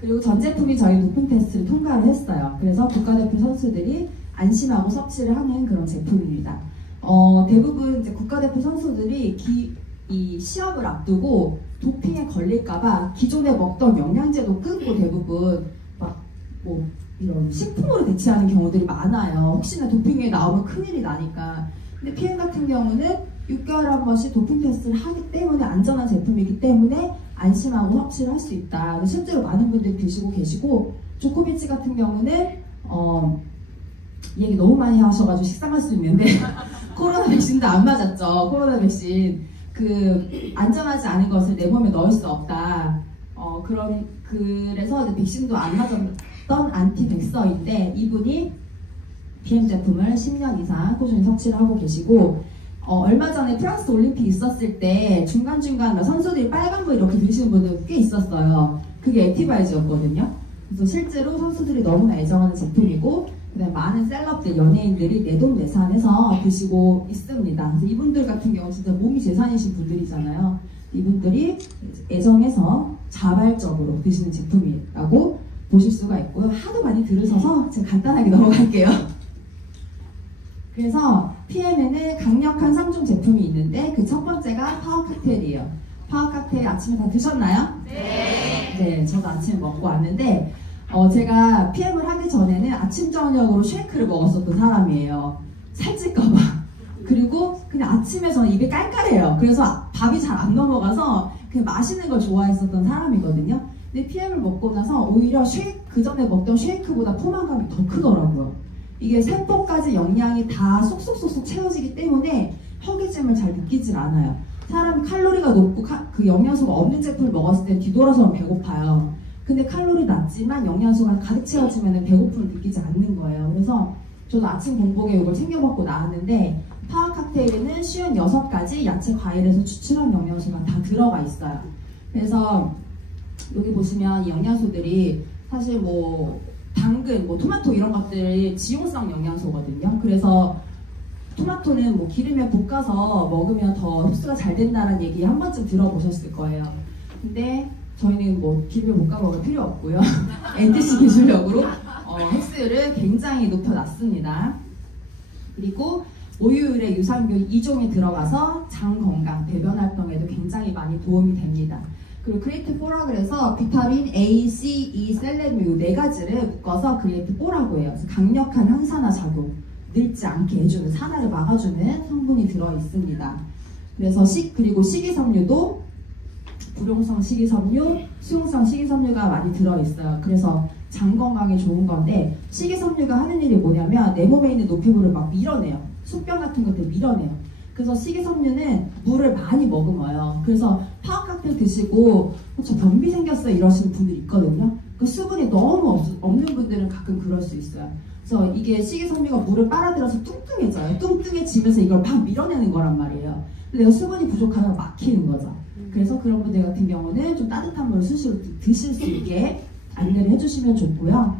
그리고 전 제품이 저희 도핑 테스트를 통과를 했어요. 그래서 국가대표 선수들이 안심하고 섭취를 하는 그런 제품입니다. 대부분 이제 국가대표 선수들이 이 시합을 앞두고 도핑에 걸릴까봐 기존에 먹던 영양제도 끊고 대부분 막 뭐 이런 식품으로 대체하는 경우들이 많아요. 혹시나 도핑에 나오면 큰일이 나니까. 근데 PM 같은 경우는 6개월에 한 번씩 도핑 테스트를 하기 때문에 안전한 제품이기 때문에 안심하고 섭취를 할 수 있다. 실제로 많은 분들이 드시고 계시고, 조코비치 같은 경우는 얘기 너무 많이 하셔가지고 식상할 수 있는데 코로나 백신도 안 맞았죠. 코로나 백신 안전하지 않은 것을 내 몸에 넣을 수 없다. 그래서 백신도 안 맞았던 안티백서인데 이분이 PM 제품을 10년 이상 꾸준히 섭취를 하고 계시고, 얼마 전에 프랑스 올림픽 있었을 때 중간중간 선수들이 빨간불 이렇게 드시는 분들 꽤 있었어요. 그게 에티바이즈였거든요. 그래서 실제로 선수들이 너무나 애정하는 제품이고, 그다음에 많은 셀럽들, 연예인들이 내돈내산해서 드시고 있습니다. 그래서 이분들 같은 경우 진짜 몸이 재산이신 분들이잖아요. 이분들이 애정해서 자발적으로 드시는 제품이라고 보실 수가 있고요. 하도 많이 들으셔서 제가 간단하게 넘어갈게요. 그래서 PM에는 강력한 3종 제품이 있는데 그 첫 번째가 파워 칵테일이에요. 파워 칵테일 아침에 다 드셨나요? 네. 네, 저도 아침에 먹고 왔는데 제가 PM을 하기 전에는 아침 저녁으로 쉐이크를 먹었었던 사람이에요. 살찔까봐. 그리고 그냥 아침에 저는 입이 깔깔해요. 그래서 밥이 잘 안 넘어가서 그냥 마시는 걸 좋아했었던 사람이거든요. 근데 PM을 먹고 나서 오히려 그 전에 먹던 쉐이크보다 포만감이 더 크더라고요. 이게 세포까지 영양이 다 쏙쏙쏙쏙 채워지기 때문에 허기짐을 잘 느끼질 않아요. 사람 칼로리가 높고 그 영양소가 없는 제품을 먹었을 때 뒤돌아서면 배고파요. 근데 칼로리 낮지만 영양소가 가득 채워지면 배고픔을 느끼지 않는 거예요. 그래서 저도 아침 공복에 이걸 챙겨 먹고 나왔는데 파워 칵테일에는 쉬운 6가지 야채 과일에서 추출한 영양소가 다 들어가 있어요. 그래서 여기 보시면 이 영양소들이 사실 뭐 당근, 뭐 토마토 이런 것들이 지용성 영양소거든요. 그래서 토마토는 뭐 기름에 볶아서 먹으면 더 흡수가 잘 된다는 얘기 한 번쯤 들어보셨을 거예요. 근데 저희는 뭐 기름에 볶아 먹을 필요 없고요. NTC 기술력으로 흡수율을 굉장히 높여놨습니다. 그리고 오유율의 유산균 2종이 들어가서 장 건강, 배변 활동에도 굉장히 많이 도움이 됩니다. 그리고 크리에이티브4라 그래서 비타민 A, C, E, 셀레늄 이 4가지를 묶어서 크리에이티브4라고 해요. 그래서 강력한 항산화 작용, 늙지 않게 해주는, 산화를 막아주는 성분이 들어있습니다. 그래서 그리고 식이섬유도 불용성 식이섬유, 수용성 식이섬유가 많이 들어있어요. 그래서 장 건강에 좋은 건데 식이섬유가 하는 일이 뭐냐면 내 몸에 있는 노폐물을 막 밀어내요. 숙변 같은 것들 밀어내요. 그래서 식이섬유는 물을 많이 머금어요. 그래서 파워 칵테일 드시고 저 변비 생겼어요 이러시는 분들이 있거든요. 그 수분이 너무 없는 분들은 가끔 그럴 수 있어요. 그래서 이게 식이섬유가 물을 빨아들여서 뚱뚱해져요. 뚱뚱해지면서 이걸 막 밀어내는 거란 말이에요. 근데 내가 수분이 부족하면 막히는 거죠. 그래서 그런 분들 같은 경우는 좀 따뜻한 물을 스스로 드실 수 있게 안내를 해주시면 좋고요.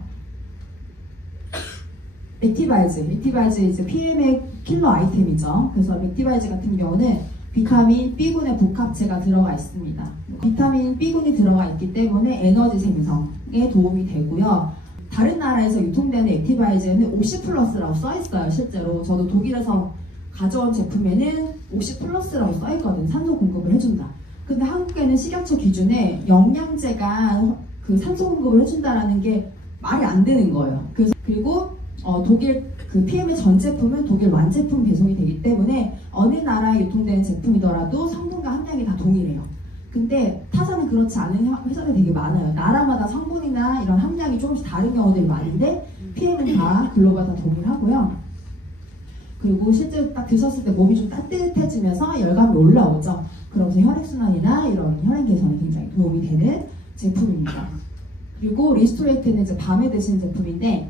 액티바이즈 이제 PM의 킬러 아이템이죠. 그래서 액티바이즈 같은 경우는 비타민 B군의 복합체가 들어가 있습니다. 비타민 B군이 들어가 있기 때문에 에너지 생성에 도움이 되고요. 다른 나라에서 유통되는 액티바이즈에는 옥시플러스라고 써있어요. 실제로 저도 독일에서 가져온 제품에는 옥시플러스라고 써있거든요. 산소 공급을 해준다. 근데 한국에는 식약처 기준에 영양제가 그 산소 공급을 해준다라는 게 말이 안 되는 거예요. 그리고 독일 그 PM의 전 제품은 독일 완제품 배송이 되기 때문에 어느 나라에 유통되는 제품이더라도 성분과 함량이 다 동일해요. 근데 타사는 그렇지 않은 회사들이 되게 많아요. 나라마다 성분이나 이런 함량이 조금씩 다른 경우들이 많은데 PM은 다 글로벌 다 동일하고요. 그리고 실제로 딱 드셨을 때 몸이 좀 따뜻해지면서 열감이 올라오죠. 그러면서 혈액순환이나 이런 혈액 개선에 굉장히 도움이 되는 제품입니다. 그리고 리스토레이트는 이제 밤에 드시는 제품인데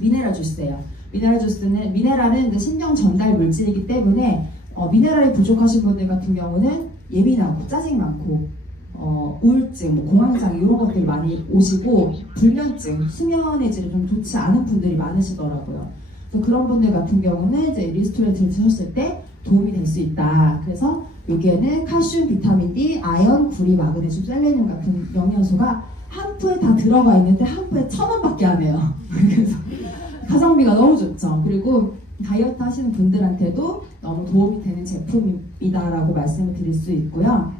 미네랄 주스예요. 미네랄은 이제 신경 전달 물질이기 때문에 미네랄이 부족하신 분들 같은 경우는 예민하고 짜증이 많고 우울증, 공황장애 이런 것들이 많이 오시고 불면증, 수면의 질이 좀 좋지 않은 분들이 많으시더라고요. 그래서 그런 분들 같은 경우는 이제 리스토레이트를 드셨을 때 도움이 될 수 있다. 그래서 여기에는 칼슘, 비타민 D, 아연, 구리, 마그네슘, 셀레늄 같은 영양소가 한 푸에 다 들어가 있는데 한 푸에 1,000원밖에 안 해요. 그래서 가성비가 너무 좋죠. 그리고 다이어트 하시는 분들한테도 너무 도움이 되는 제품이다라고 말씀을 드릴 수 있고요.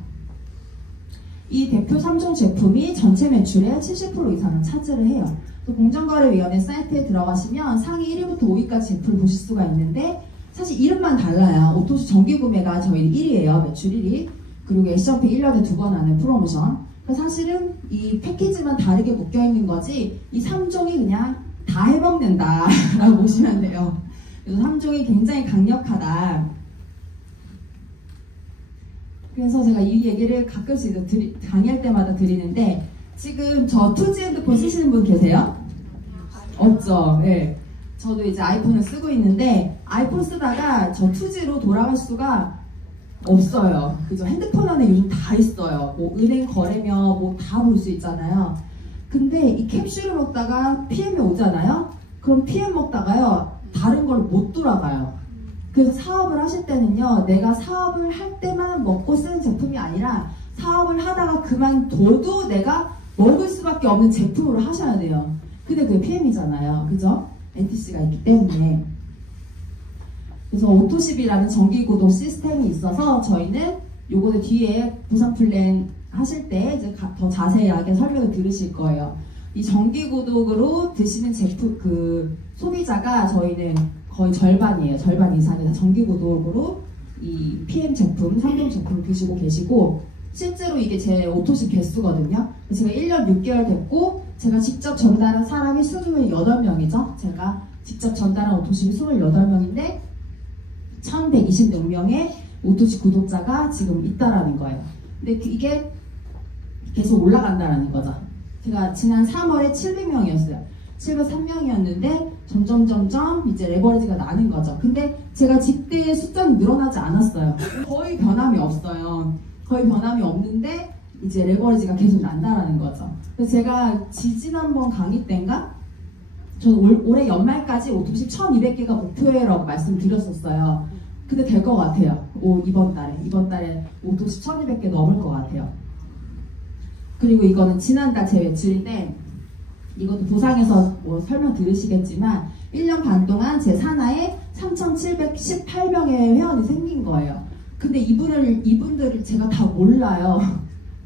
이 대표 3종 제품이 전체 매출의 70% 이상을 차지를 해요. 또 공정거래위원회 사이트에 들어가시면 상위 1위부터 5위까지 제품을 보실 수가 있는데 사실 이름만 달라요. 오토시 정기구매가 저희 1위예요. 매출 1위. 그리고 S&P 1년에 2번 하는 프로모션. 사실은 이 패키지만 다르게 묶여있는 거지 이 3종이 그냥 다 해먹는다 라고 보시면 돼요. 그래서 3종이 굉장히 강력하다. 그래서 제가 이 얘기를 가끔씩 강의할 때마다 드리는데 지금 저 2G 핸드폰 쓰시는 분 계세요? 없죠. 네. 저도 이제 아이폰을 쓰고 있는데 아이폰 쓰다가 저 2G로 돌아갈 수가 없어요. 그죠? 핸드폰 안에 요즘 다 있어요. 뭐 은행 거래며 뭐 다 볼 수 있잖아요. 근데 이 캡슐을 먹다가 PM이 오잖아요. 그럼 PM 먹다가요 다른 걸로 못 돌아가요. 그래서 사업을 하실 때는요 내가 사업을 할 때만 먹고 쓰는 제품이 아니라 사업을 하다가 그만둬도 내가 먹을 수밖에 없는 제품으로 하셔야 돼요. 근데 그게 PM이잖아요. 그죠? NTC가 있기 때문에. 그래서 오토십이라는 정기구독 시스템이 있어서 저희는 요거를 뒤에 보상 플랜 하실 때 이제 더 자세하게 설명을 들으실 거예요. 이 정기구독으로 드시는 제품 그 소비자가 저희는 거의 절반이에요. 절반 이상이 다 정기구독으로 이 PM 제품, 3종 제품을 드시고 계시고 실제로 이게 제 오토십 개수거든요. 제가 1년 6개월 됐고 제가 직접 전달한 사람이 28명이죠. 제가 직접 전달한 오토십이 28명인데 1126명의 오토십 구독자가 지금 있다라는 거예요. 근데 이게 계속 올라간다라는 거죠. 제가 지난 3월에 700명이었어요. 703명이었는데 점점 이제 레버리지가 나는 거죠. 근데 제가 집대의 숫자는 늘어나지 않았어요. 거의 변함이 없어요. 거의 변함이 없는데 이제 레버리지가 계속 난다라는 거죠. 그래서 제가 지지난번 강의 때인가 저는 올해 연말까지 오토십 1200개가 목표라고 말씀드렸었어요. 근데 될 것 같아요. 이번 달에 오토십 1200개 넘을 것 같아요. 그리고 이거는 지난달 제 매출인데 이것도 보상에서 뭐 설명 들으시겠지만 1년 반 동안 제 산하에 3718명의 회원이 생긴 거예요. 근데 이분들을 제가 다 몰라요.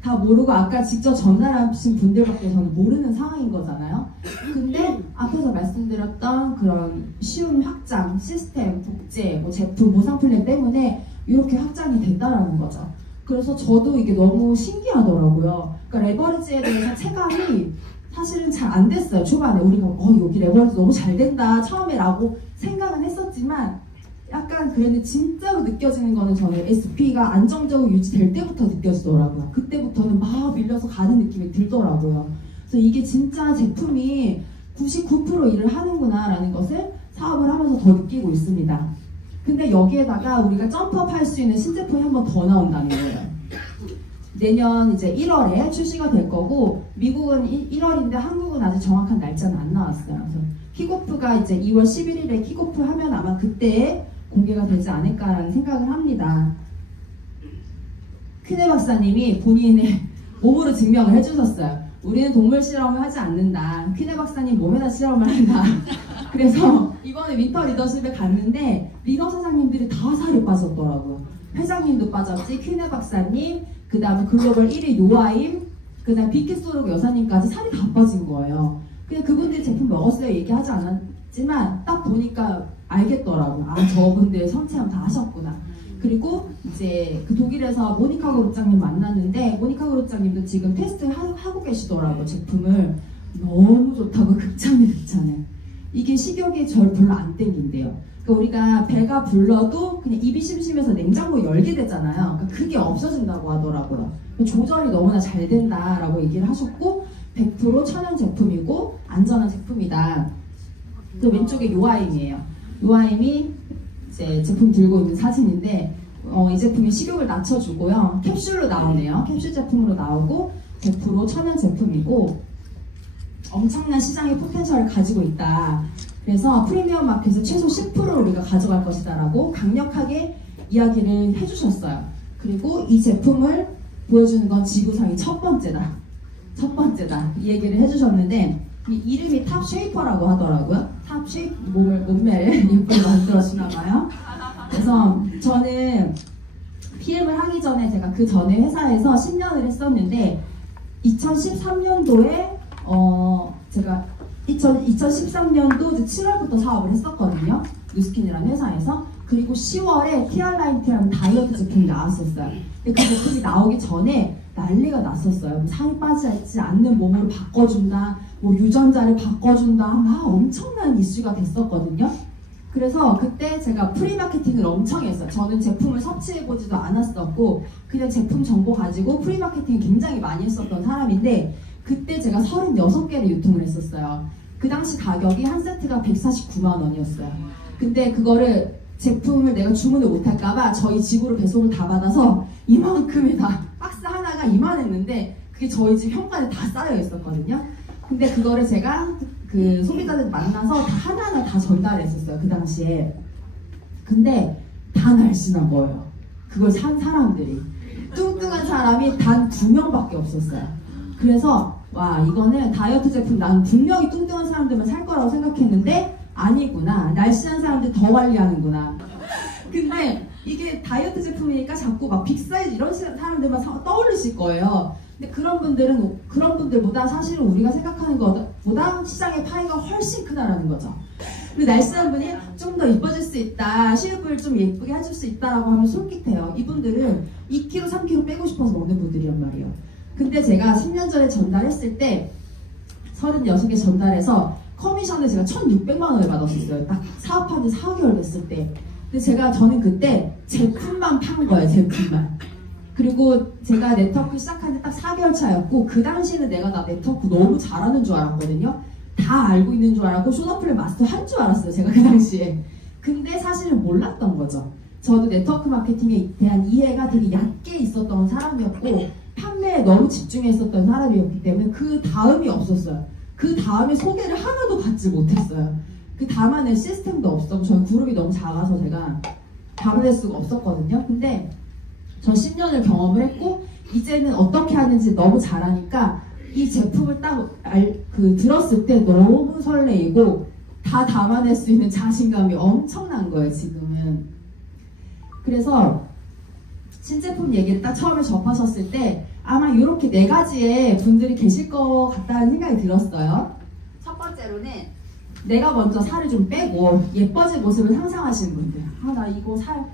다 모르고 아까 직접 전달하신 분들밖에 저는 모르는 상황인 거잖아요. 근데 앞에서 말씀드렸던 그런 쉬운 확장, 시스템, 복제, 뭐 제품, 보상 플랜 때문에 이렇게 확장이 된다라는 거죠. 그래서 저도 이게 너무 신기하더라고요. 그러니까 레버리지에 대해서 체감이 사실은 잘 안 됐어요. 초반에 우리가 여기 레버리지 너무 잘 된다 처음에 라고 생각은 했었지만 약간 그랬는데 진짜로 느껴지는 거는 저는 SP가 안정적으로 유지될 때부터 느껴지더라고요. 그때부터는 막 밀려서 가는 느낌이 들더라고요. 그래서 이게 진짜 제품이 99% 일을 하는구나 라는 것을 사업을 하면서 더 느끼고 있습니다. 근데 여기에다가 우리가 점프업 할 수 있는 신제품이 한 번 더 나온다는 거예요. 내년 이제 1월에 출시가 될 거고 미국은 1월인데 한국은 아직 정확한 날짜는 안 나왔어요. 그래서 킥오프가 이제 2월 11일에 킥오프 하면 아마 그때 공개가 되지 않을까라는 생각을 합니다. 퀴네 박사님이 본인의 몸으로 증명을 해주셨어요. 우리는 동물 실험을 하지 않는다. 퀴네 박사님 몸에다 실험을 한다. 그래서 이번에 윈터 리더십에 갔는데 리더 사장님들이 다 살이 빠졌더라고요. 회장님도 빠졌지, 퀴네 박사님, 그 다음에 글로벌 1위 노아임, 그 다음 비키소록 여사님까지 살이 다 빠진 거예요. 그냥 그분들 제품 먹었어요 얘기하지 않았지만 딱 보니까 알겠더라고. 아, 저분들 성체험 다 하셨구나. 그리고 이제 그 독일에서 모니카 그룹장님 만났는데 모니카 그룹장님도 지금 테스트 하고 계시더라고요. 제품을 너무 좋다고 극찬해. 이게 식욕이 절 별로 안 땡긴대요. 그러니까 우리가 배가 불러도 그냥 입이 심심해서 냉장고 열게 되잖아요. 그러니까 그게 없어진다고 하더라고요. 조절이 너무나 잘 된다라고 얘기를 하셨고 100% 천연 제품이고 안전한 제품이다. 또 왼쪽에 요아임이에요. 요아임이 이제 제품 들고 있는 사진인데 이 제품이 식욕을 낮춰주고요. 캡슐로 나오네요. 캡슐 제품으로 나오고 100% 천연 제품이고 엄청난 시장의 포텐셜을 가지고 있다. 그래서 프리미엄 마켓에서 최소 10%를 우리가 가져갈 것이다 라고 강력하게 이야기를 해주셨어요. 그리고 이 제품을 보여주는 건 지구상의 첫 번째다. 이 얘기를 해주셨는데 이 이름이 탑 쉐이퍼라고 하더라고요. 탑 쉐이퍼, 몸매를 예쁘게 만들어주나봐요. 그래서 저는 PM을 하기 전에 제가 그 전에 회사에서 10년을 했었는데 2013년도에 제가 2013년도 7월부터 사업을 했었거든요. 뉴스킨이라는 회사에서. 그리고 10월에 티알라인트라는 다이어트 제품이 나왔었어요. 근데 그 제품이 나오기 전에 난리가 났었어요. 살이 빠지지 않는 몸으로 바꿔준다, 뭐 유전자를 바꿔준다, 막 엄청난 이슈가 됐었거든요. 그래서 그때 제가 프리마케팅을 엄청 했어요. 저는 제품을 섭취해보지도 않았었고 그냥 제품 정보 가지고 프리마케팅을 굉장히 많이 했었던 사람인데 그때 제가 36개를 유통을 했었어요. 그 당시 가격이 한 세트가 149만 원이었어요. 근데 그거를 제품을 내가 주문을 못할까봐 저희 집으로 배송을 다 받아서 이만큼의 다 박스 하나가 이만했는데 그게 저희 집 현관에 다 쌓여 있었거든요. 근데 그거를 제가 그 소비자들 만나서 다 하나하나 다 전달했었어요. 그 당시에. 근데 다 날씬한 거예요. 그걸 산 사람들이. 뚱뚱한 사람이 단 2명밖에 없었어요. 그래서 와, 이거는 다이어트 제품 나는 분명히 뚱뚱한 사람들만 살 거라고 생각했는데 아니구나. 날씬한 사람들 더 관리하는구나. 근데 이게 다이어트 제품이니까 자꾸 막 빅사이즈 이런 사람들만 떠올리실 거예요. 근데 그런 분들보다 사실은 우리가 생각하는 것보다 시장의 파이가 훨씬 크다라는 거죠. 그리고 날씬한 분이 좀 더 이뻐질 수 있다, 시력을 좀 예쁘게 해줄 수 있다라고 하면 솔깃해요. 이분들은 2kg, 3kg 빼고 싶어서 먹는 분들이란 말이에요. 근데 제가 10년 전에 전달했을 때 36개 전달해서 커미션을 제가 1,600만 원을 받았었어요. 딱 사업한 지 4개월 됐을 때. 근데 저는 그때 제품만 판 거예요. 제품만. 그리고 제가 네트워크 시작한 지 딱 4개월 차였고 그 당시에는 내가 나 네트워크 너무 잘하는 줄 알았거든요. 다 알고 있는 줄 알았고 쇼더플레이 마스터 한 줄 알았어요. 제가 그 당시에. 근데 사실은 몰랐던 거죠. 저도 네트워크 마케팅에 대한 이해가 되게 얕게 있었던 사람이었고 판매에 너무 집중했었던 사람이었기 때문에 그 다음이 없었어요. 그 다음에 소개를 하나도 받지 못했어요. 그 다음에는 시스템도 없었고 저는 그룹이 너무 작아서 제가 담아낼 수가 없었거든요. 근데 전 10년을 경험을 했고 이제는 어떻게 하는지 너무 잘하니까 이 제품을 딱 들었을 때 너무 설레이고 다 담아낼 수 있는 자신감이 엄청난 거예요, 지금은. 그래서 신제품 얘기를 딱 처음에 접하셨을 때 아마 이렇게 4가지의 분들이 계실 것 같다는 생각이 들었어요. 첫 번째로는 내가 먼저 살을 좀 빼고 예뻐진 모습을 상상하시는 분들. 아, 나 이거 살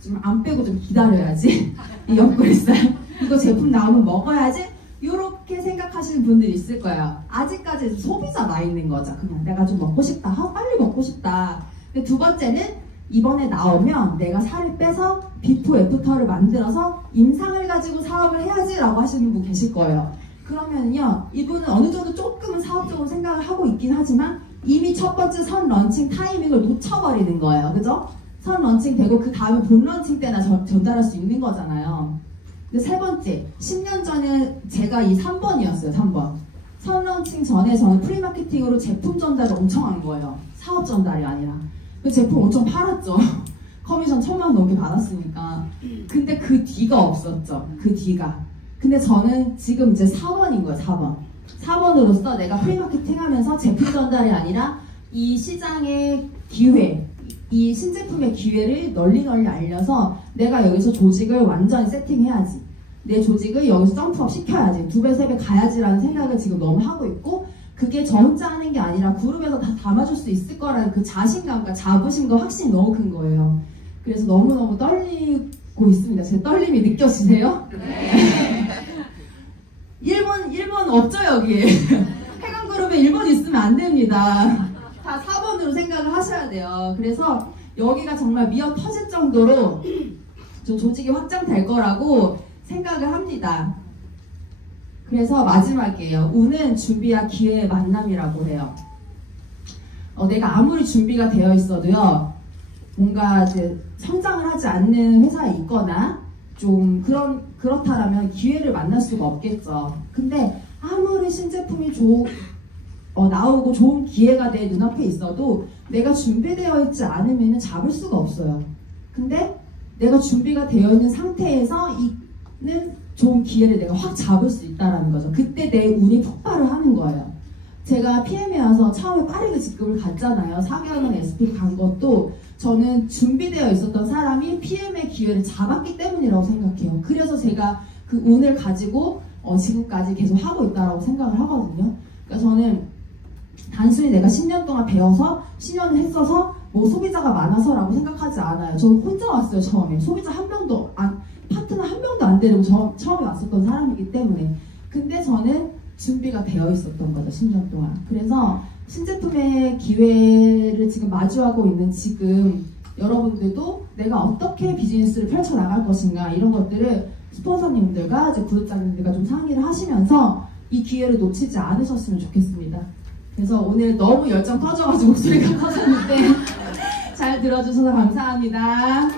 좀 안 빼고 좀 기다려야지. 이 옆구리살 이거 제품 나오면 먹어야지. 이렇게 생각하시는 분들이 있을 거예요. 아직까지 소비자 마인드인 거죠. 그냥 내가 좀 먹고 싶다. 빨리 먹고 싶다. 근데 두 번째는 이번에 나오면 내가 살을 빼서 비포 애프터를 만들어서 임상을 가지고 사업을 해야지 라고 하시는 분 계실 거예요. 그러면요, 이분은 어느 정도 조금은 사업적으로 생각을 하고 있긴 하지만 이미 첫 번째 선 런칭 타이밍을 놓쳐버리는 거예요. 그죠? 선 런칭 되고 그 다음에 본 런칭 때나 전달할 수 있는 거잖아요. 근데 세 번째, 10년 전에 제가 이 3번이었어요. 3번. 선 런칭 전에 저는 프리마케팅으로 제품 전달을 엄청 한 거예요. 사업 전달이 아니라. 그 제품 엄청 팔았죠. 커미션 1,000만 원 넘게 받았으니까. 근데 그 뒤가 없었죠. 그 뒤가. 근데 저는 지금 이제 4번인 거예요. 4번. 4번으로서 내가 프리마케팅 하면서 제품 전달이 아니라 이 시장의 기회, 이 신제품의 기회를 널리 알려서 내가 여기서 조직을 완전히 세팅해야지. 내 조직을 여기서 점프업 시켜야지. 2배, 3배 가야지라는 생각을 지금 너무 하고 있고, 그게 저 혼자 하는 게 아니라 그룹에서 다 담아줄 수 있을 거라는 그 자신감과 자부심과 확신이 너무 큰 거예요. 그래서 너무너무 떨리고 있습니다. 제 떨림이 느껴지세요? 네. 1번 없죠, 여기에. 해강그룹에 1번 있으면 안 됩니다. 다 4번으로 생각을 하셔야 돼요. 그래서 여기가 정말 미어 터질 정도로 좀 조직이 확장될 거라고 생각을 합니다. 그래서 마지막이에요. 운은 준비와 기회의 만남이라고 해요. 내가 아무리 준비가 되어 있어도요, 뭔가 이제 성장을 하지 않는 회사에 있거나 좀 그렇다라면 기회를 만날 수가 없겠죠. 근데 아무리 신제품이 나오고 좋은 기회가 내 눈앞에 있어도 내가 준비되어 있지 않으면 잡을 수가 없어요. 근데 내가 준비가 되어 있는 상태에서 있는 좋은 기회를 내가 확 잡을 수 있다는 거죠. 그때 내 운이 폭발을 하는 거예요. 제가 PM에 와서 처음에 빠르게 직급을 갔잖아요. 4개월만 SP 간 것도 저는 준비되어 있었던 사람이 PM의 기회를 잡았기 때문이라고 생각해요. 그래서 제가 그 운을 가지고 지금까지 계속 하고 있다고 생각을 하거든요. 그러니까 저는 단순히 내가 10년 동안 배워서 10년을 했어서 뭐 소비자가 많아서라고 생각하지 않아요. 저는 혼자 왔어요. 처음에 소비자 한 명도 파트너 한 명도 안 데리고 처음에 왔었던 사람이기 때문에. 근데 저는 준비가 되어 있었던 거죠. 10년 동안. 그래서 신제품의 기회를 지금 마주하고 있는 지금 여러분들도 내가 어떻게 비즈니스를 펼쳐나갈 것인가 이런 것들을 스폰서님들과 이제 구독자님들과 좀 상의를 하시면서 이 기회를 놓치지 않으셨으면 좋겠습니다. 그래서 오늘 너무 열정 터져가지고 목소리가 터졌는데 잘 들어주셔서 감사합니다.